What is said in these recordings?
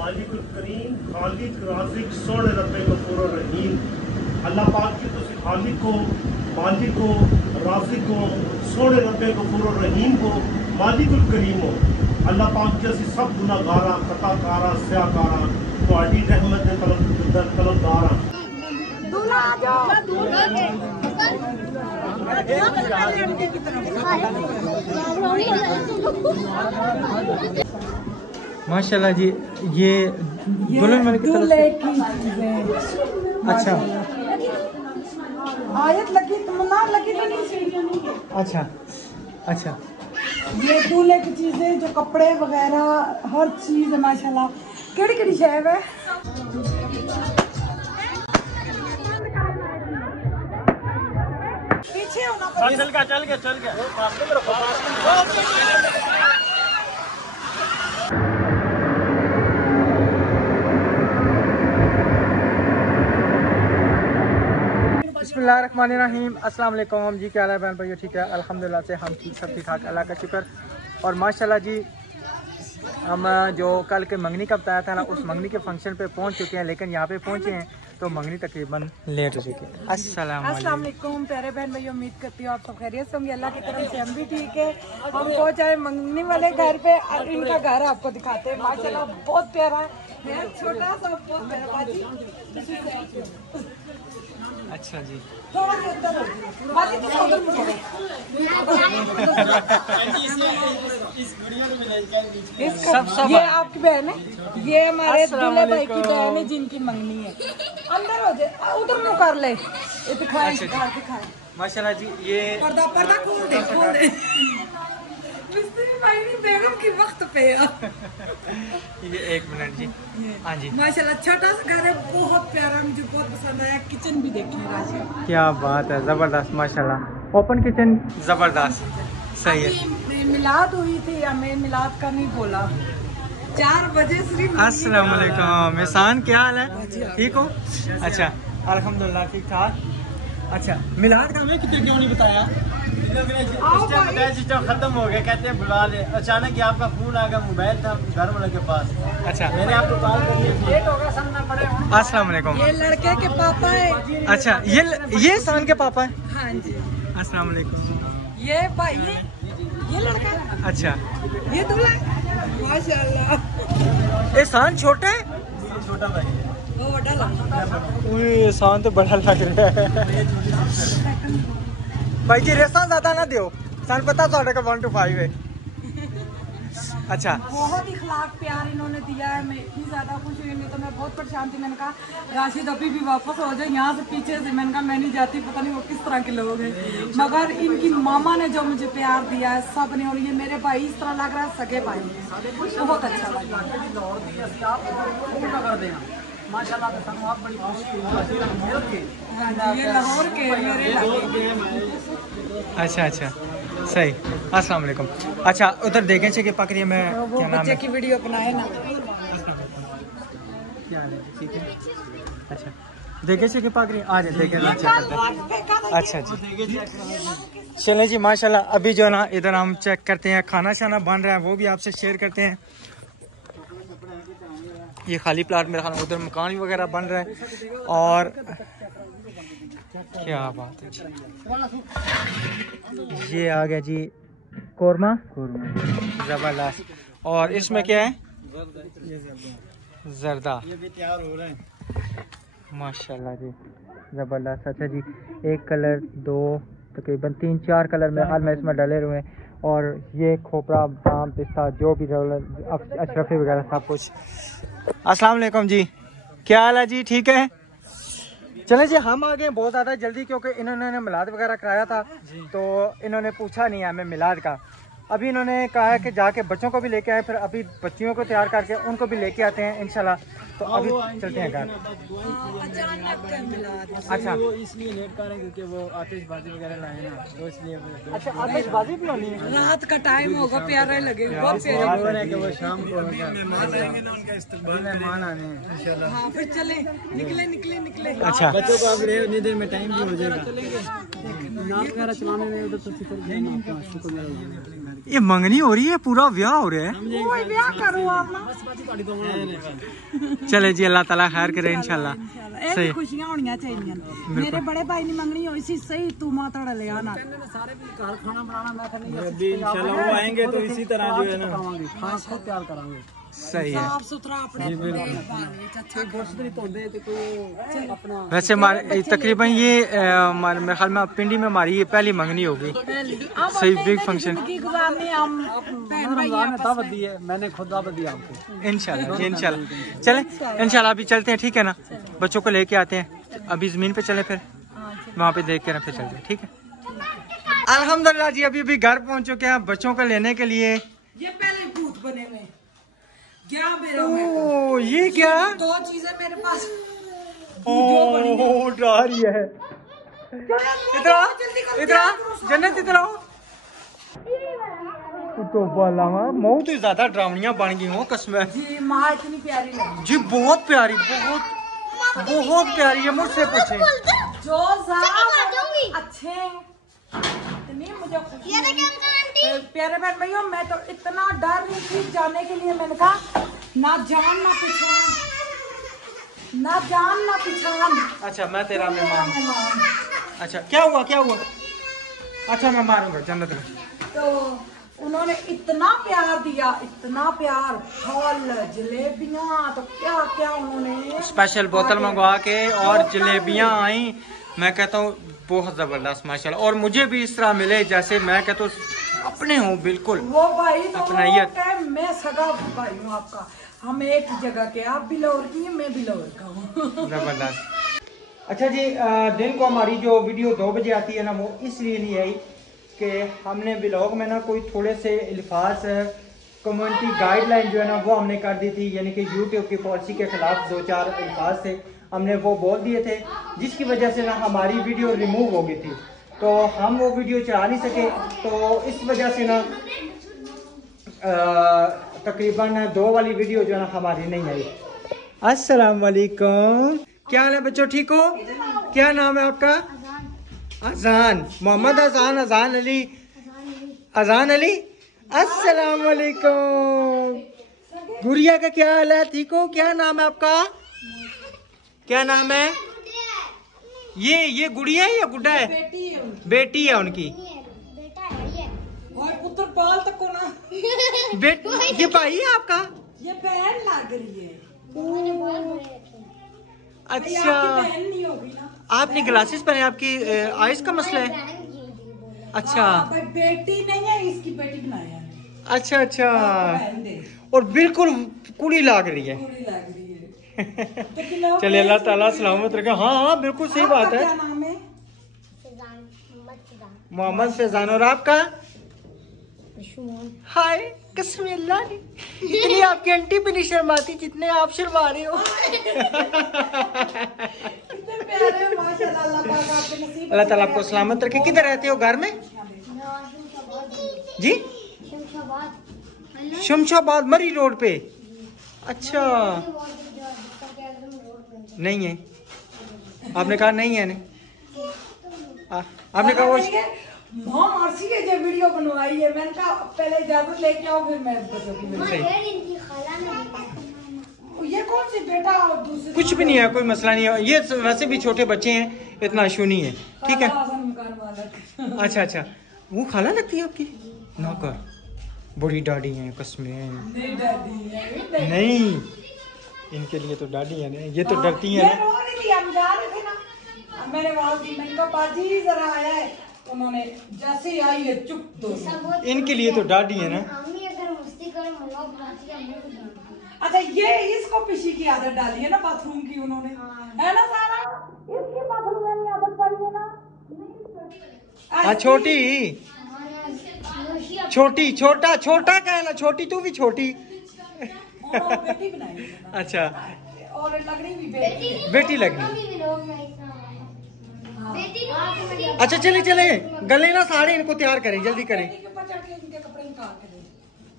मालिकुल करीम खालिक राज़िक सोने रब्बे गफूर रहीम। अल्लाह पाक की तुसी खालिक को, मालिक को, राज़िक को, सोने रब्बे गफूर रहीम को, मालिकुल करीम हो। अल्लाह पाक के असी सब गुनाहगारा, खताकारा, स्याकारा तुहाडी रहमत दे तलबगारा। माशाल्लाह जी, ये दुल्हन वाले की तरफ से। अच्छा आयत लगी, तमन्ना लगी तो नहीं। अच्छा अच्छा, ये दूल्हे की चीजें, जो कपड़े वगैरह हर चीज है माशाल्लाह। केड़ी केड़ी शय है? पीछे होना चल गया बिस्मिल्लाहिर्रहमानिर्रहीम। अस्सलाम वालेकुम जी, क्या हाल है बहन भाइयों? ठीक है अल्हम्दुलिल्लाह से हम ठीक, सब ठीक ठाक, अल्लाह का शुक्र। और माशाल्लाह जी, हम जो कल के मंगनी का बताया था ना, उस मंगनी के फंक्शन पे पहुंच चुके हैं, लेकिन यहाँ पे पहुंचे हैं तो मंगनी तकरीबन लेट हो चुकी है। अस्सलाम वालेकुम प्यारे बहन भाइयों, उम्मीद करती हूँ आप सब खैरियत से होंगे। अल्लाह की तरफ से हम भी ठीक है। हम पहुंच आए मंगनी वाले घर पे और इनका घर आपको दिखाते हैं। माशाल्लाह बहुत प्यारा है, छोटा सा बहुत प्यारा बाजी। अच्छा जी, थोड़ा सा अंदर हो जाइए। बाजी तो सौदर में चले। सब ये आपकी बहन है, ये हमारे दूल्हे भाई की बहन है जिनकी मंगनी है। अंदर हो जाए, उधर मुँह कर ले। दिखाएं माशाल्लाह जी। ये पर्दा खोल दे। मिस्त्री भाई नहीं, बेगम की वक्त पे ये एक मिनट जी। हाँ जी, माशाल्लाह छोटा सा घर है, बहुत प्यारा, मुझे बहुत पसंद आया। किचन भी देखिए राशि, क्या बात है, ज़बरदस्त माशाल्लाह। ओपन किचन ज़बरदस्त, सही है। अभी मिलाद हुई थी, हमें मिलाद का नहीं बोला। 4 बजे सिर्फ। अस्सलाम वालेकुम एहसान, क्या हाल है? ठीक हो? अच्छा अल्हम्दुलिल्लाह ठीक ठाक। अच्छा, मिलाद का हमें क्यों नहीं बताया? सिस्टम खत्म हो गया, कहते हैं बुला ले। अचानक ही आपका फोन आ गया, मोबाइल था घर वाले के पास। अच्छा, मैंने आपको कॉल कर लिया। अस्सलाम वालेकुम। ये लड़के के पापा है। अच्छा, ये एहसान के पापा है। हाँ जी। अस्सलाम वालेकुम। ये भाई ये लड़का है। अच्छा, ये दूल्हा है। माशाल्लाह। एहसान छोटा है? छोटा भाई, वो बड़ा लड़का। एहसान तो बड़ा लग रहा है। भाई जी रेसा ज्यादा ना दियो, सन पता साढ़े का 1 to 5 है। अच्छा, बहुत ही इखलाक प्यार इन्होंने दिया है। मैं इतनी ज्यादा खुश हुई, नहीं तो मैं बहुत परेशान थी। मैंने कहा राशिद अभी भी वापस हो जाए यहाँ से, पीछे से। मैंने कहा मैं नहीं जाती, पता नहीं वो किस तरह के लोग हैं। मगर इनकी मामा ने जो मुझे प्यार दिया है सब ने, और ये मेरे भाई इस तरह लग रहा है सगे भाई, बहुत अच्छा लगा। माशाल्लाह आप बड़ी खुशी हुई। ये लाहौर के मेरे अच्छा अच्छा, सही। अस्सलाम वालेकुम। अच्छा, उधर देखें कि पक रही है। मैं वो क्या नाम बच्चे है? की वीडियो बनाए ना। क्या हाल है? ठीक है। अच्छा, देखे कि पक रही है। आ जाए देखें, चेक करते हैं। अच्छा जी, चलें जी। माशाल्लाह अभी जो है ना, इधर हम चेक करते हैं, खाना शाना बन रहा है, वो भी आपसे शेयर करते हैं। ये खाली प्लाट मेरा खाना, उधर मकान वगैरह बन रहा है। और क्या बात है जी, ये आ गया जी कोरमा जबरदस्त। और इसमें क्या है? जर्दा। ये भी तैयार हो रहे हैं माशाल्लाह जी, जबरदस्त। अच्छा जी, एक कलर, 2 तकरीबन 3-4 कलर में हाल में इसमें डले हुए हैं। और ये खोपरा, बादाम, पिस्ता, जो भी अशरफी वगैरह सब कुछ। अस्सलाम वालेकुम जी, क्या हाल है जी? ठीक है। चले जी, हम आ गए बहुत ज़्यादा जल्दी, क्योंकि इन्होंने मिलाद वगैरह कराया था तो इन्होंने पूछा नहीं है हमें मिलाद का। अभी इन्होंने कहा है कि जाके बच्चों को भी लेके आए, फिर अभी बच्चियों को तैयार करके उनको भी लेके आते हैं इंशाल्लाह। तो अभी चलते हैं घर। अच्छा, वो इसलिए लेट कर रहे हैं क्योंकि वो आतिशबाजी वगैरह लाए ना, तो इसलिए। अच्छा, आतिशबाजी भी होनी है? रात का टाइम होगा, प्यारा लगेगा, बहुत बोल प्यारा। रहे हैं कि वो शाम को मेहमान आने हैं इंशाल्लाह। हाँ फिर चले, निकले। अच्छा, बच्चों को अब इतनी देर में टाइम भी हो जाएगा। नाप वगैरह चलाने में उधर तो सिफर ये मंगनी हो रही है, पूरा ब्याह हो रहा है। ब्याह करो आप ना। चले जी, अल्लाह ताला खैर करे इंशाल्लाह। सही खुशियां होनियां चाहिए। मेरे बड़े भाई ने मंगनी हुई सी, सही तू माता लिया ना सारे भी घर खाना बनाना। मैं करनी इंशाल्लाह वो आएंगे तो इसी तरह जो है ना खास को तैयार करांगे। सही है, साफ सुथरा अपने वैसे हमारे तकरीबन ये मेरे ख्याल में पिंडी में हमारी ये पहली मंगनी होगी। सही बिग फंक्शन मैंने खुद दावत दी आपको। इंशाल्लाह जी, इंशाल्लाह। चले इंशाल्लाह अभी चलते हैं, ठीक है ना। बच्चों को लेके आते हैं, अभी जमीन पे चले, फिर वहाँ पे देख के ना फिर चलते हैं, ठीक है। अल्हम्दुलिल्लाह जी, अभी घर पहुँच चुके हैं बच्चों को लेने के लिए। ये पहले भूत बने हुए क्या मेरा ओ, ये क्या दो चीजें मेरे पास उठा रही है। इधर जन्नत इधर आओ। तो बालावा मऊ तो ज्यादा ड्रावनियां बन गई हो कसम जी। माँ इतनी प्यारी लगी जी, बहुत प्यारी, बहुत बहुत प्यारी है। मुझसे पूछे जो अच्छे इतनी मुझे खुशी प्यारे बहन भैया। मैं तो इतना डर रही थी जाने के लिए, मैंने कहा ना जान ना पिछान, ना जान ना पिछान। अच्छा मैं तेरा मेहमान। अच्छा क्या हुआ, क्या हुआ? अच्छा मैं मारूंगा जन्नत में। तो उन्होंने इतना प्यार दिया, इतना प्यार, फल जलेबियां, तो क्या क्या उन्होंने स्पेशल बोतल मंगवा के और जलेबियां आई। मैं कहता हूँ बहुत जबरदस्त माशाल्लाह। और मुझे भी इस तरह मिले जैसे मैं कहता हूँ अपने हूँ बिल्कुल। वो भाई तो अपनाइयत। मैं सगा भाई हूँ आपका। हम एक जगह के, आप भी लाहौर की हैं, मैं भी लाहौर का हूँ। जबरदस्त। अच्छा जी, दिन को हमारी जो वीडियो 2 बजे आती है ना, वो इसलिए नहीं आई कि हमने व्लॉग में ना कोई थोड़े से अल्फाज कम्युनिटी गाइडलाइन जो है ना वो हमने कर दी थी, यानी कि यूट्यूब की पॉलिसी के खिलाफ 2-4 अल्फाज थे, हमने वो बोल दिए थे, जिसकी वजह से ना हमारी वीडियो रिमूव हो गई थी। तो हम वो वीडियो चला नहीं सके, तो इस वजह से ना तकरीबन 2 वाली वीडियो जो है ना हमारी नहीं आई। अस्सलाम वालेकुम, क्या हाल है बच्चों, ठीक हो? क्या नाम है आपका? अजान, मोहम्मद अजान, अजान अली, अजान अली। अस्सलाम वालेकुम। गुड़िया का क्या हाल है, ठीक हो? क्या नाम है आपका? क्या नाम है? ये गुड़िया है या गुड्डा है? बेटी है उनकी। और पुत्र पाल तक को ना ये भाई है आपका? ये बहन लग रही है। अच्छा, बहन नहीं होगी ना। आपने ग्लासेस पहने, आपकी आइस का मसला है? अच्छा बेटी नहीं है, इसकी बेटी बनाया है। अच्छा अच्छा, और बिल्कुल कुड़ी लाग रही है। चलिए अल्लाह ताला सलामत रखे। हाँ हाँ बिल्कुल सही बात है। मोहम्मद फैजान। और आपका? हाय कसम अल्लाह की, इतनी आपकी आंटी भी नहीं शर्माती जितने आप शर्मा रहे हो। अल्लाह ताला आपको सलामत रखे। किधर रहते हो, घर में? जी शमशाबाद मरी रोड पे। अच्छा नहीं है, आपने कहा नहीं है। नहीं आपने कहा वो मासी के जो वीडियो बनवाई है, मैंने कहा पहले इजाजत लेके आओ फिर मैं ये कौन सी बेटा और दूसरी कुछ भी नहीं है, कोई मसला नहीं है। ये वैसे भी छोटे बच्चे हैं, इतना इशू नहीं है, ठीक है। अच्छा अच्छा, वो खाला लगती है आपकी? नौकर बड़ी डाडी है कसमें। नहीं इनके लिए तो डाडी है ना, ये तो डरती है ना। मैंने कहा बाजी जरा आया है, उन्होंने जैसे ही आई है चुप दो। इनके लिए तो डाडी है ना। अच्छा ये इसको पीछे की आदत डाली है ना बाथरूम की उन्होंने, है ना सारा? इसकी बाथरूम में आदत पड़ी है ना। हाँ छोटी छोटी छोटा छोटा कहना, छोटी तू भी छोटी। बेटी बनाई अच्छा और लगनी भी बेटी लगनी। अच्छा चले चले गले ना सारे इनको तैयार करें, जल्दी करें।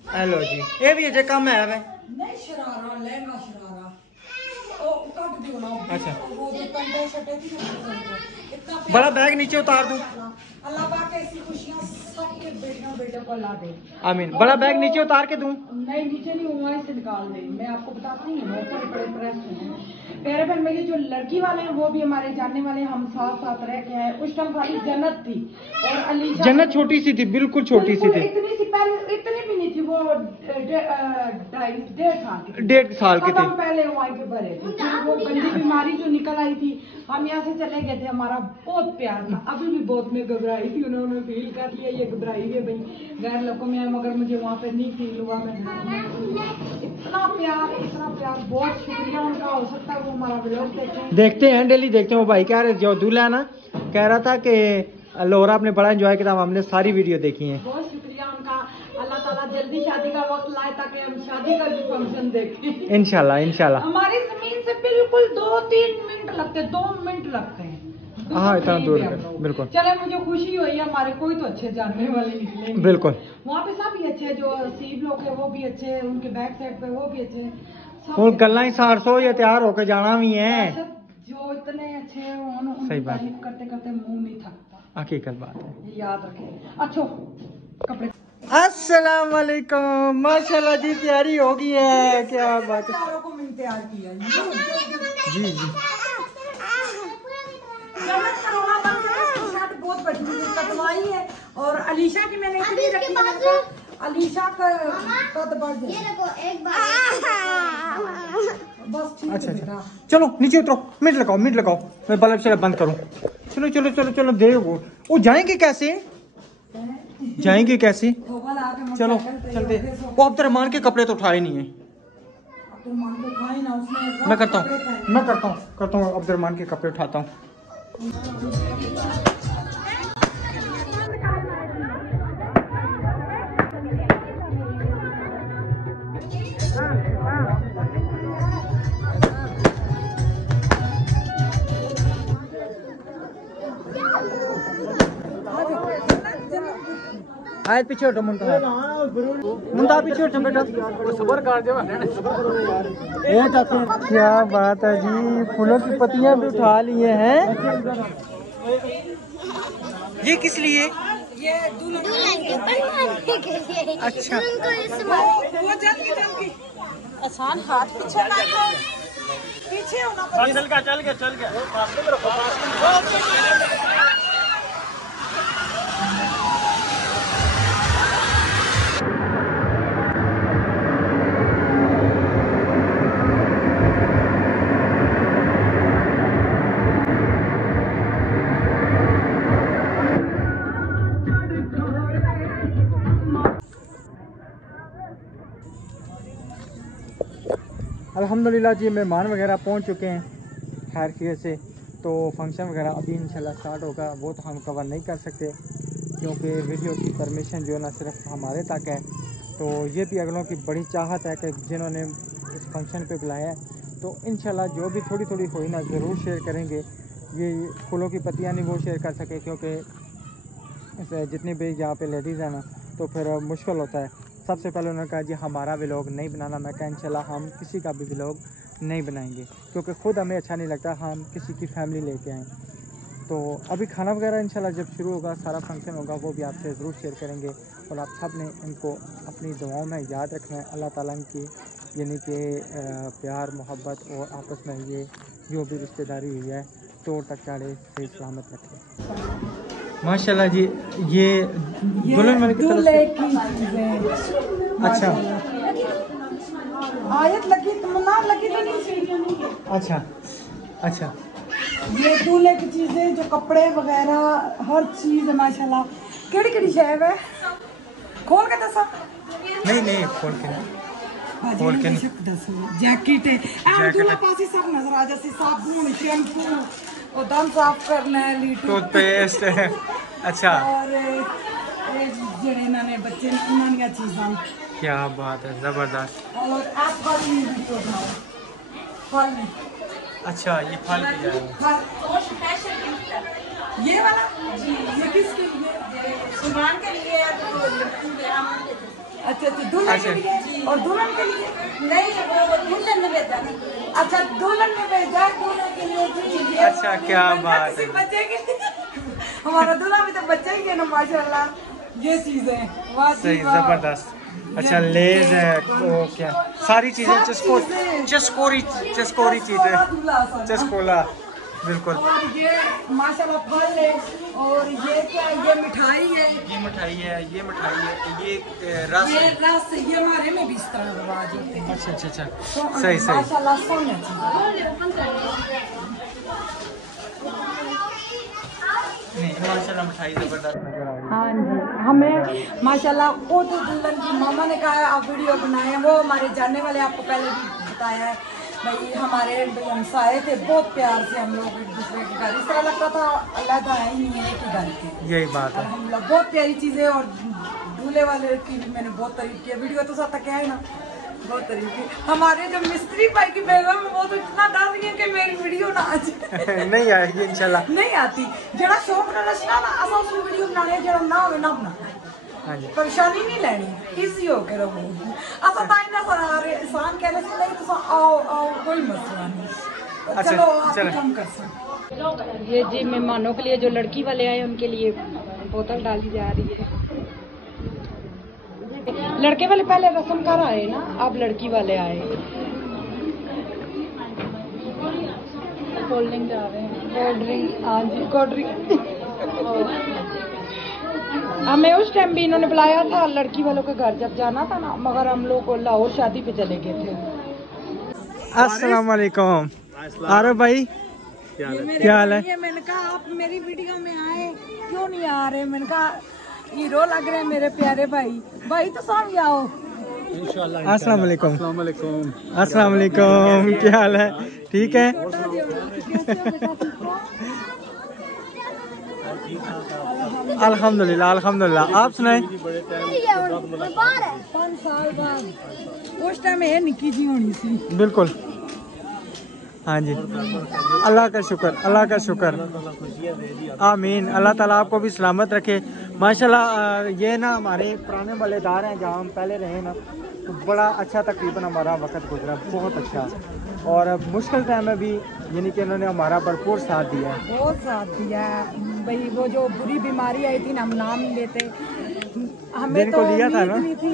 हेलो जी, ये भी अजय कम है भाई। नहीं शरारा लहंगा शरारा ओ काट दियो ना। अच्छा वो जो पैंट शर्ट थी इतना बड़ा बैग नीचे उतार दूं। अल्लाह पाक ऐसी खुशियां सब सबके बेटियों बेटों को ला दे। आमीन। बड़ा बैग नीचे उतार के दूं? नहीं नीचे नहीं, वहीं से निकाल दे। मैं आपको बताती हूँ ऊपर बड़े प्रेस में प्यारे बहन मेरी जो लड़की वाले हैं वो भी हमारे जानने वाले हैं, हम साथ साथ रह के हैं। उस टाइम खाली जन्नत थी और अलीशा जन्नत छोटी सी थी, बिल्कुल छोटी सी थी, इतनी सी पहले इतनी भी नहीं थी वो 1.5 साल की थी। हम पहले वहीं के भरे थे। फिर वो गंदी बीमारी जो निकल आई थी, हम यहाँ से चले गए थे। हमारा बहुत प्यार था, अभी भी बहुत मैं घबराई थी, उन्होंने फील कर लिया ये घबराई है भाई गैर लोगों में, मगर मुझे वहाँ पे नहीं फील हुआ। मैं इतना प्यार बहुत शुक्रिया उनका। हो सकता है वो हमारा व्लॉग देखते हैं, डेली देखते हैं। वो भाई कह रहे जो दूल्हा ना कह रहा था कि लोहरा आपने बड़ा एंजॉय किया, हमने सारी वीडियो देखी है। बहुत शुक्रिया उनका। अल्लाह ताला जल्दी शादी का वक्त लाए ताकि हम शादी का भी फंक्शन देखें इंशाल्लाह इंशाल्लाह। हमारी जमीन से बिल्कुल 2-3 मिनट लगते, 2 मिनट लगते हैं। हाँ इतना दूर है, बिल्कुल। चले मुझे खुशी हुई, हमारे कोई तो अच्छे जानने वाले निकले। बिल्कुल वहाँ पे सब ही अच्छे, जो सीब लोग है वो भी अच्छे, उनके बैक साइड पे वो भी अच्छे। और गल्ला ही 400 ये तैयार होके जाना भी है। जो इतने अच्छे हैं उनकी तारीफ करते करते मुंह नहीं थकता। हकीकत बात है, ये याद रखें। अच्छा कपड़े। अस्सलाम वालेकुम, माशाल्लाह जी तैयारी हो गई है, क्या बात है। चारों को मैंने तैयार किया जी जी। कोरोना बंद है, शर्ट बहुत बड़ी मुझे कटवाई है और अलीशा की मैंने इतनी रखी है, अलीशा का कद बढ़ जाए। ये देखो एक बार बस ठीक है। अच्छा चलो नीचे उतरो, मिनट लगाओ मैं बल्ब शल्ब बंद करूं। चलो चलो चलो चलो देखो वो जाएंगे कैसे, जाएंगे कैसे। चलो चलते। वो अब्दुर्रहमान के कपड़े तो उठाए नहीं है। मैं करता हूँ अब्दुर्रहमान के कपड़े उठाता हूँ। आज पीछे उठो मुंडा पीछे उठो बेटा। क्या बात है जी, फूलों की पत्तियां भी उठा लिए हैं। ये किस लिए? ये दुल्हन के बनवाने के लिए। अच्छा वो जल्दी आसान हाथ पीछे ना पीछे होना। चल गया अल्हम्दुलिल्लाह जी मेहमान वगैरह पहुंच चुके हैं खैर खैर से। तो फंक्शन वगैरह अभी इंशाल्लाह स्टार्ट होगा, वो तो हम कवर नहीं कर सकते क्योंकि वीडियो की परमिशन जो है ना सिर्फ हमारे तक है। तो ये भी अगलों की बड़ी चाहत है कि जिन्होंने इस फंक्शन पे बुलाया है तो इंशाल्लाह जो भी थोड़ी थोड़ी हुई ना ज़रूर शेयर करेंगे। ये फूलों की पत्तियाँ नहीं वो शेयर कर सके क्योंकि जितनी भी यहाँ पे लेडीज़ हैं ना तो फिर मुश्किल होता है। सबसे पहले उन्होंने कहा जी हमारा व्लॉग नहीं बनाना। मैं कहा इंशाल्लाह हम किसी का भी व्लॉग नहीं बनाएंगे क्योंकि ख़ुद हमें अच्छा नहीं लगता हम किसी की फैमिली लेके आएँ। तो अभी खाना वगैरह इंशाल्लाह जब शुरू होगा सारा फंक्शन होगा वो भी आपसे ज़रूर शेयर करेंगे। और आप सब ने इनको अपनी दुआओं में याद रखना है। अल्लाह ताला इनकी यानी कि प्यार मोहब्बत और आपस में ये जो भी रिश्तेदारी हुई है चोट तक चाड़े सही सलामत रखे माशाल्लाह जी। ये दुल्हन वाले की तरफ से अच्छा आयत लगी तमन्ना लगी तो नहीं। अच्छा अच्छा ये दूल्हे की चीजें जो कपड़े वगैरह हर चीज है माशाल्लाह। केड़ी केड़ी शैव है खोल के दसा। नहीं खोल के खोल के जैकेट है दूल्हा पास सब नजर आ जाती, साबुन शैम्पू और दांत साफ करना है, टूथपेस्ट अच्छा और जेड़े इन्होंने बच्चे उन्होंने चीज़ां। क्या बात है जबरदस्त। और आप फल भी तो खाओ, फल अच्छा ये फल भी है ये वाला जी। ये किसके लिए? सुमान के लिए। अच्छा दुल्हन के लिए और दुल्हन के लिए नहीं, वो दुल्हन ने भेजा। अच्छा दुल्हन ने भेजा दुल्हन के लिए। अच्छा क्या बात है। बच्चे के हमारा दूल्हा भी तो बच्चा ही है ना माशाल्लाह। ये चीजें वाह सही, जी वाह। जबरदस्त। अच्छा लेज है, वो क्या सारी चीजें चस्कोरी चीजें, चस्कोला, बिल्कुल। और ये माशाल्लाह फल है, और ये क्या है, ये मिठाई है, ये मिठाई है, ये मिठाई है, ये रस ये है। रस, ये हमारे में भी इस तरह रिवाज होते हैं। अच्छा अच्छा अच्छा, तो सही सही। माशाल्लाह सोने नहीं माशाल्लाह मिठाई जबरदस्त नजर आ रही है। हाँ जी, हमें माशाल्लाह वो तो दुल्हन की मामा ने कहा है आप वीडियो बनाए, वो हमारे जानने वाले आपको पहले भी बताया है भाई, हमारे हमसाए थे, बहुत प्यार से हम लोग एक दूसरे के घर, इस तरह लगता था अलग आए ही नहीं है एक ही घर के। यही बात है। अल्हम्दुलिल्लाह बहुत प्यारी चीज़ें, और दूल्हे वाले की भी मैंने बहुत तारीफ की, वीडियो तो साथ क्या है ना, बहुत तारीफ की। हमारे जो मिस्त्री भाई की बेगम है वो तो इतना डर रही है कि मेरी वीडियो ना आ जाए। नहीं आएगी इंशाल्लाह। नहीं आती, जरा शौक ना रचना ना, असा उस वीडियो बनाने जरा ना होवे ना बना, हाँ जी, परेशानी नहीं लेनी, इजी हो के रहो। असा ताई ना सारे इंसान कहने से नहीं तो आओ आओ कोई मसला नहीं। अच्छा, चलो आप चलो। काम कर सकते। ये जी मेहमानों के लिए जो लड़की वाले आए उनके लिए बोतल डाली जा रही है। लड़के वाले पहले रस्म कर आए ना, अब लड़की वाले आए। कोल्ड ड्रिंक जा रहे हैं, कोल्ड ड्रिंक, हाँ जी कोल्ड ड्रिंक। हमें उस टाइम भी इन्होंने बुलाया था लड़की वालों के घर जब जाना था ना, मगर हम लोग को लाहौर शादी पे चले गए थे। अस्सलाम वालेकुम। आरो भाई क्या हाल है? मैंने कहा आप मेरी वीडियो में आए क्यों नहीं आ रहे, मैंने कहा हीरो लग रहे हैं मेरे प्यारे भाई, भाई तो सामने आओ। अस्सलाम वालेकुम। अस्सलाम वालेकुम, क्या हाल है? ठीक है। अल्हम्दुलिल्लाह अल्हम्दुलिल्लाह, आप सुनाए? 5 साल बाद उस टाइम ये निक्की जी होनी सी। बिल्कुल, हाँ जी, अल्लाह का शुक्र, अल्लाह का शुक्र, आमीन। अल्लाह ताला आपको भी सलामत रखे। माशाल्लाह ये ना हमारे पुराने वालेदार हैं, जहाँ हम पहले रहे ना, तो बड़ा अच्छा तकरीबन हमारा वक्त गुजरा, बहुत अच्छा। और मुश्किल टाइम में भी यानी कि उन्होंने हमारा भरपूर साथ दिया है। बहुत साथ दिया भाई, वो जो बुरी बीमारी आई थी ना, हम नाम नहीं लेते, हमें जिनको तो लिया था उम्मीद ना। नहीं थी,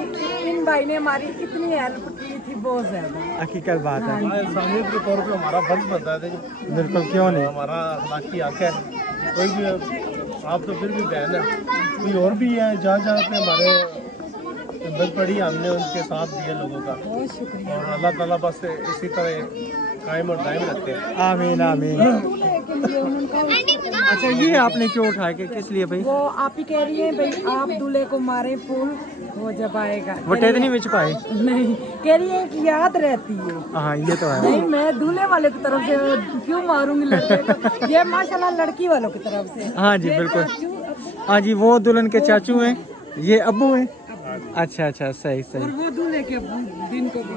इन भाई ने हमारी इतनी हेल्प की थी, बहुत ज्यादा। हकीकत बात है, इंसानियत के तौर पे हमारा फर्ज बनता है, बिल्कुल, क्यों नहीं। हमारा अखलाकी हक है। कोई भी आप तो फिर भी बहन है, कोई और भी है, जहाँ जहाँ पे हमारे इज्जत पड़ी हमने उनके साथ दिए लोगों का, बहुत शुक्रिया। और अल्लाह ताला बस इसी तरह कायम और दायम रखे। आमीन आमीन। दूल्हे के लिए उनका अच्छा ये आपने क्यों उठाया, कि किस लिए भाई? वो आप ही कह रही है भाई, आप दूल्हे को मारे फूल, वो जब आएगा वो टेदनी में छुपाए? नहीं, कह रही है कि याद रहती है। हाँ ये तो है। नहीं, मैं दूल्हे वाले की तरफ से क्यों मारूंगी लड़के को, ये माशाल्लाह लड़की वालों की तरफ से। हाँ जी बिल्कुल, हाँ जी, वो दुल्हन के चाचू हैं, ये अब्बू हैं। अच्छा अच्छा, सही और सही। वो दूल्हे के दिन को भी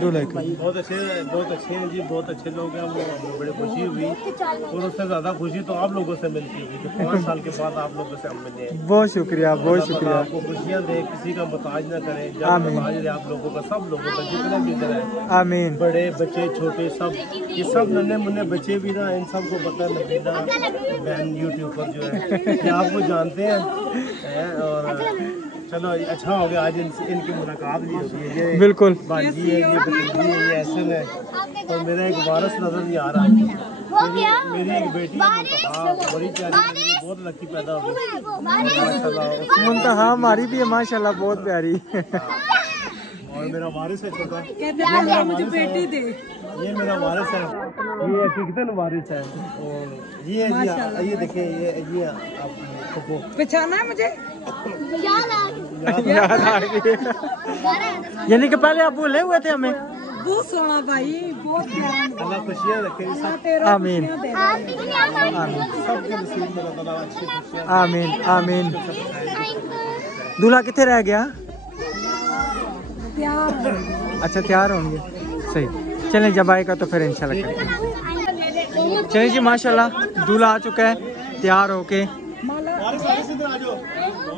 दूल्हे को बहुत अच्छे हैं जी, बहुत अच्छे लोग हैं वो, हमें बड़ी खुशी हुई, और उससे ज़्यादा खुशी तो आप लोगों से मिलती हुई कि 5 साल के बाद आप लोगों से हम मिले हैं। बहुत शुक्रिया, बहुत शुक्रिया। आपको खुशियाँ दे, किसी का मुताज न करें, जब आमीन। मुताज है आप लोगों का, सब लोगों का, जितने भी इधर है, आमीन। बड़े बच्चे छोटे सब, ये सब नन्हे मुन्ने बच्चे भी ना, इन सबको पता है नबीना बहन यूट्यूब पर जो है कि आपको जानते हैं, और चलो अच्छा हो गया आज इनकी मुलाकात भी होगी। ये बिल्कुल, बाजी है, ये भतीजी है, ये ऐसे है, और मेरा एक वारस नजर नहीं आ रहा। मेरी एक बेटी है मुंतहा, बड़ी प्यारी, मेरी बहुत लकी पैदा हुई माशाल्लाह। मुंतहा हमारी भी है माशाल्लाह, बहुत प्यारी। और मेरा वारिस है छोटा, कहते हैं मुझे बेटी दे। ये मेरा वारिस है, ये हकीकतन वारिस है। और ये जी, ये देखिए, ये आप को पहचाना है मुझे? याद आ गई। यानी कि पहले आप भूले हुए थे हमें। बहुत सोना भाई, बहुत प्यारा। अल्लाह खुशियाँ रखे सब, तेरा आमीन सबके नसीब में अल्लाह ताला अच्छी खुशियाँ। आमीन आमीन। दूल्हा कितने रह गया? प्यार। अच्छा तैयार होंगे, सही। चलें जब आएगा तो फिर इंशाल्लाह करेंगे। चलिए जी, माशाल्लाह दूल्हा आ चुका है तैयार होके,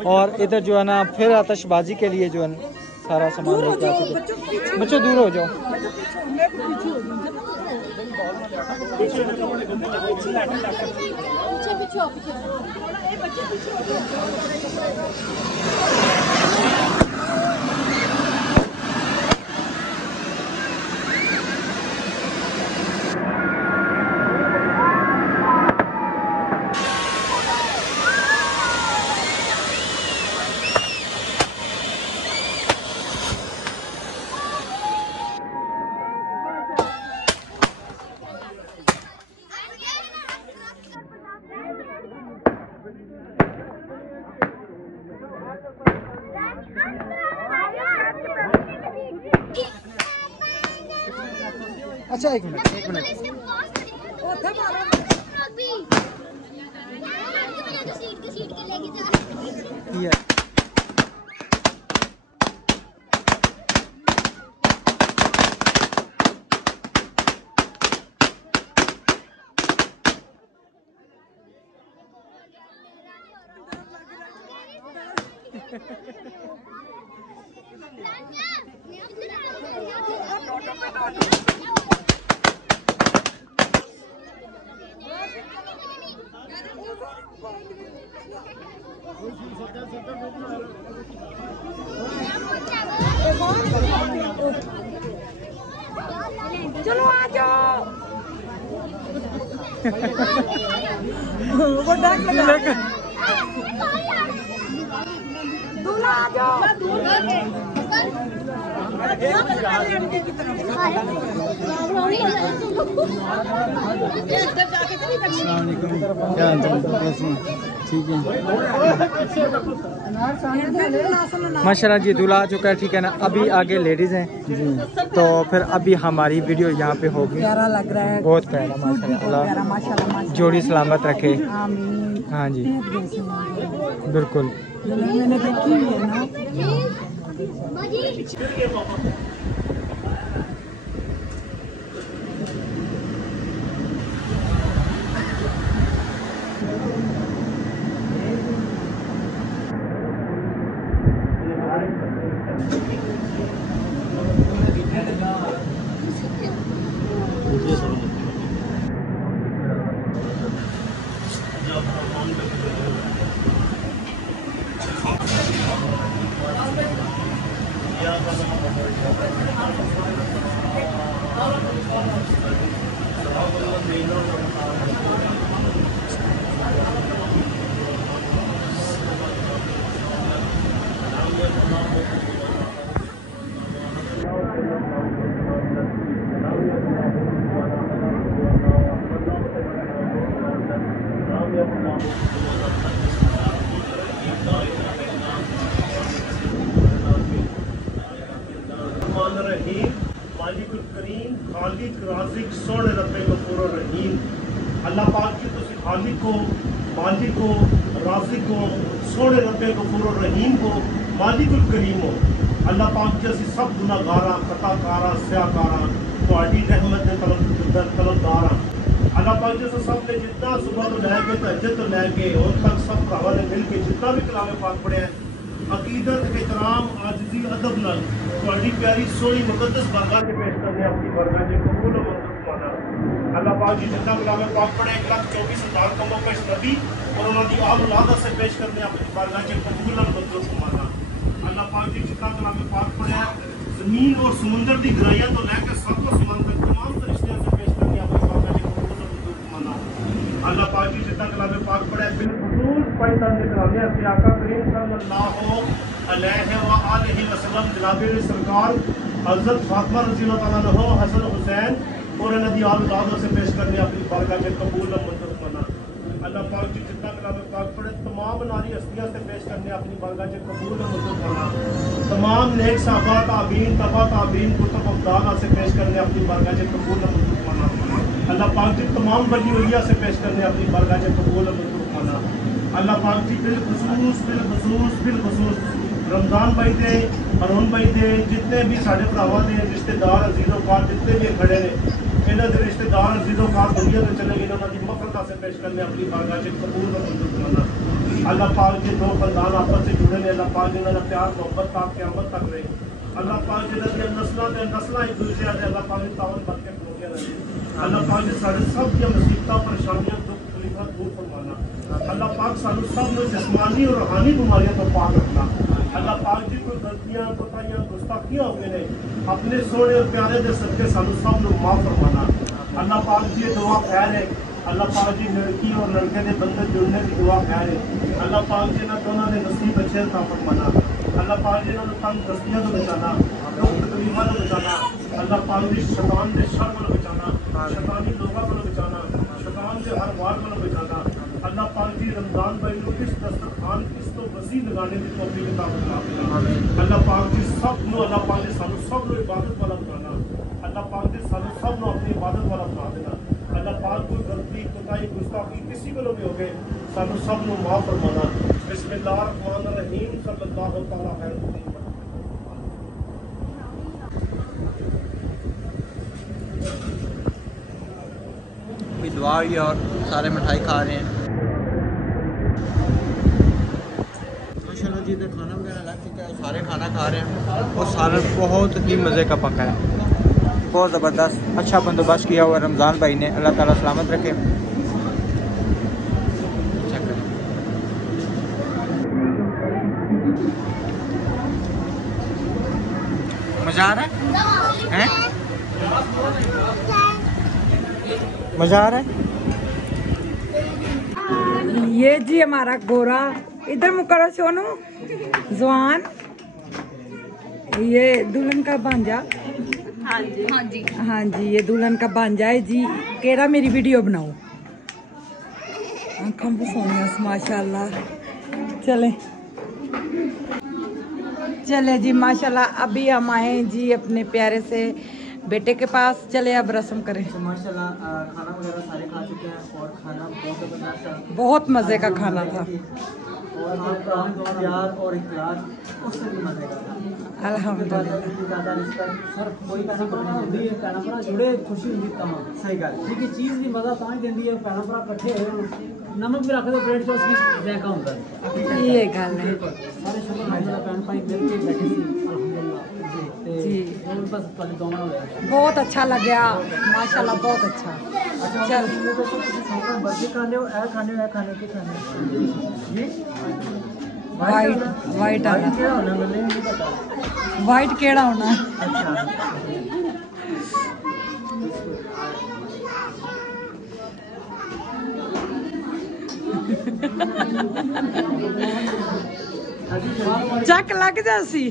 और इधर जो है ना फिर आतिशबाजी के लिए जो है सारा सामान लेके आ चुके। बच्चों दूर हो जाओ। अच्छा एक मिनट ये चलो आ जाओ। वो डाक लगा दूल्हा आ जाओ। ठीक है माशाल्लाह जी दूल्हा आ चुका है, ठीक है ना। अभी आगे लेडीज़ हैं जी, तो फिर अभी हमारी वीडियो यहाँ पे होगी। प्यारा लग रहा है, बहुत प्यारा माशाल्लाह, माशाल्लाह जोड़ी सलामत रखे। आमीन। हाँ जी बिल्कुल। मैंने देखी है ना। अल्लाह पाक की तुसी खालिक को, मालिक को, राज़िक को, सोने रब्बे गफूर रहीम को, मालिकुल करीम हो। अल्लाह पाक जी असी सब गुनाहगारा, खताकारा, स्याकारा तुहाडी रहमत दे तलबदार हां। अल्लाह पाक जी सब ने जितना सुबह तो लैके तहज्जुद तो लैके और तक सब भरावां ने मिल के जितना भी कलाम पाक पढ़िया अकीदत, एहतराम, आजिज़ी, अदब नाल तुहाडी प्यारी सोहनी मुकद्दस बारगाह में पेश करने अपनी बारगाह में कबूल और मंजूर फरमाना। अल्लाह पाक जी जितना कलाम पाक पढ़े 1,24,000 कमों पेश नबी और उन्होंने आल औलाद से पेश करने अपनी बारगाह में कबूल और मंजूर फरमाना। अल्लाह पाक जी जितना कलाम पाक पढ़े जमीन और समुंदर की गहराइयां तो लैके सातों आसमान तक तमाम फरिश्तियों से पेश करने अपनी बारगाह में कबूल और मंजूर फरमाना। अल्लाह पाक जी जितना कलाम पाक पढ़े बिलखुसूस पैतान निकराने से आका करीम सल्लल्लाहु अलैहि वसल्लम जनाबे सरकार हज़रत फातिमा रज़ी अल्लाह तआला अन्हा, हसन हुसैन और नदी आल से पेश करने अपनी बारगाह में कबूल और मंजूर फरमाना। अल्लाह पाक जी जितना कलाम पाक पढ़े तमाम नारी हस्तियों से पेश करने अपनी बारगाह में कबूल और मंजूर फरमाना। तमाम नेक सहाबा ताबीन, तबा ताबीन, कुतुब अब्दाल से पेश करने अपनी बारगाह में कबूल और मंजूर फरमाना। अल्लाह पाक जी तमाम वली औलिया से पेश करने अपनी बारगाह में कबूल और मंजूर फरमाना। अल्लाह पाक जी बिलखुसूस रमजान भाई दे, अरुण भाई दे, जितने भी साढ़े भरावां दे रिश्तेदार अजीज़ों कार जितने भी खड़े ने, इन्हों के रिश्तेदार अजीज़ों कार दुनिया में चले गए, उन्होंने मफरत से पेश करने अपनी बारगाह में कबूल और मंजूर फरमाना। अल्लाह पाक के दो खानदान आपस से जुड़े ने, अल्लाह पाक इन्होंने प्यार मोहब्बत तक क़यामत तक रहे। अल्लाह पाक जिन्हां दी नस्लां एक दूसरे दे अल्लाह पाक दी तावन बरके खलोगे रहे। अल्लाह पाक जी साडे सब दी मुसीबतां परेशानियां दुख तकलीफां दूर फरमाना। अल्लाह पाक सानू सब नूं जिस्मानी और रूहानी बीमारियों तो पाक रखना। अल्लाह पाक जी कोई गलतियां कोताहियां गुस्ताखियां हो गए ने अपने सोने और प्यारे दे सदके सानू सब नूं माफ फरमाना। अल्लाह पाक जी ये दुआ खैर है। अल्लाह पाक जी लड़की और लड़के के बंधन जुड़ने की दुआ खैर है। अल्लाह पाक जी ना दोनों ने नसीब अच्छे अता फरमाना। अल्लाह पाक जी ना तंग दस्तियां तो बचाना, दुख तकलीफां तो बचाना। अल्लाह पाक जी शैतान के शर को बचाना, शैतानी लोगों को बचाना, शैतान के हर वार को बचाना। अल्लाह पाक जी रमजान भाई को किस दस्तरखान किस तो वसी लगाने की तौफीक अता फरमा। अल्लाह पाक जी सब नु अल्लाह पाक जी सानू सब नु इबादत वाला बनाना। अल्लाह पाक जी सानू सब नु अपनी इबादत वाला बना देना। अल्लाह पाक कोई गलती कोताही गुस्ताखी किसी को भी हो गए सानू सब नु माफ फरमाना। बिस्मिल्लाहिर्रहमानिर्रहीम सल्लल्लाहु तआला अलैहि वसल्लम। दुआ हुई और सारे मिठाई खा रहे हैं माशाल्लाह जी। तो खाना वगैरह लग चुका है, सारे खाना खा रहे हैं और सालन बहुत ही मज़े का पका है, बहुत ज़बरदस्त अच्छा बंदोबस्त किया हुआ रमज़ान भाई ने। अल्लाह ताला सलामत रखे। मज़ा आ रहा है? मज़ा आ रहा है? ये जी हमारा गोरा, इधर मुकरो सोनू जवान, ये दुल्हन का भांजा। हाँ जी हाँ जी हाँ जी, ये दुल्हन का भांजा है जी। केड़ा मेरी वीडियो बनाओ, आँखों पे सोनिया माशाल्लाह। चले चले जी माशाल्लाह। अभी हम आए जी अपने प्यारे से बेटे के पास। चले अब रस्म करें। तो माशाल्लाह खाना वगैरह सारे खा चुके हैं और खाना बहुत ज़बरदस्त था, बहुत मज़े का खाना था और आपका प्यार और इखलास उससे भी मज़े का था अल्हम्दुलिल्लाह। ज़्यादा रिस्पेक्ट सर कोई पैसा होंदी है, भैन भरा जुड़े खुशी होंदी तमाम सही गल जी। चीज़ की मज़ा तां ही देंदी है, भैन भरा इकट्ठे होए नमक भी रख दो प्लेट च उसकी जायका होंदा है। ये गल है सारे शुक्र अल्हम्दुलिल्लाह भैन भाई मिल के बैठे सी अल्हम्दुलिल्लाह जी। बस तुहाडे दोवां नाल होया बहुत अच्छा लगा माशाल्लाह, बहुत अच्छा। चल बर्फी खाने हो, ए खाने हो, ए खाने के खाने जी। वाइट वाइट आना, क्या होना मैंने नहीं पता। वाइट केड़ा होना। चक लग जासी।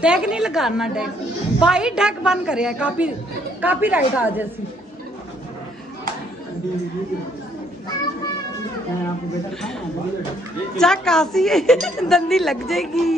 डेक नहीं लगाना, डेक भाई डेक बंद करे, कापी राइट आ जासी। चक आसी दंदी लग जाएगी।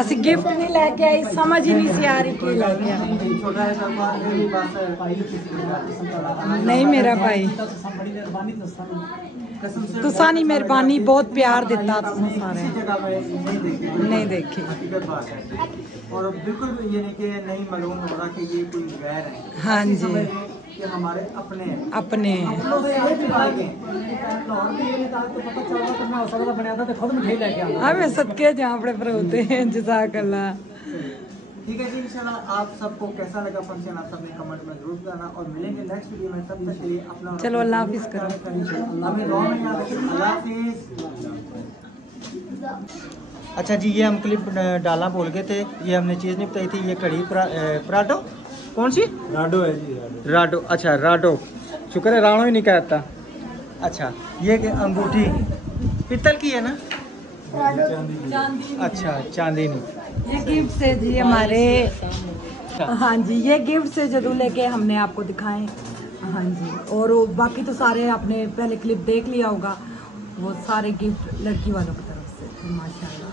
ਅਸੀਂ गिफ्ट नहीं लेके आई, समझ ही नहीं सी आ रही कि लेके आई। नहीं मेरा भाई तुसा नहीं मेहरबानी, बहुत प्यार दिता सारे नहीं देखी। और बिल्कुल ये नहीं कि नहीं मालूम हो रहा कि ये कोई गैर है। हाँ जी कि हमारे अपने हैं, अपने हैं। हमें सदके जहाँ अपने पर होते हैं। जज़ाकल्लाह। ठीक है जी, इंशाल्लाह आप सबको कैसा लगा फंक्शन आप सबने कमेंट में जरूर बताना और मिलेंगे नेक्स्ट वीडियो में। तब तक के लिए अपना चलो अल्लाह हाफिज़ करो। हमें दुआ में याद रखिए। अल्लाह हाफिज़। अच्छा जी, ये हम क्लिप डालना भूल गए थे, ये हमने चीज़ नहीं बताई थी। ये कढ़ी पराठो कौन सी राडो है जी, राडो। अच्छा राडो, शुक्र है राणो ही नहीं कहता। अच्छा ये अंगूठी पित्तल की है ना? अच्छा चांदी नहीं। ये गिफ्ट से जी हमारे। हाँ जी ये गिफ्ट से जो दूल्हे के हमने आपको दिखाए। हाँ जी और बाकी तो सारे आपने पहले क्लिप देख लिया होगा, वो सारे गिफ्ट लड़की वालों की तरफ से। माशाल्लाह।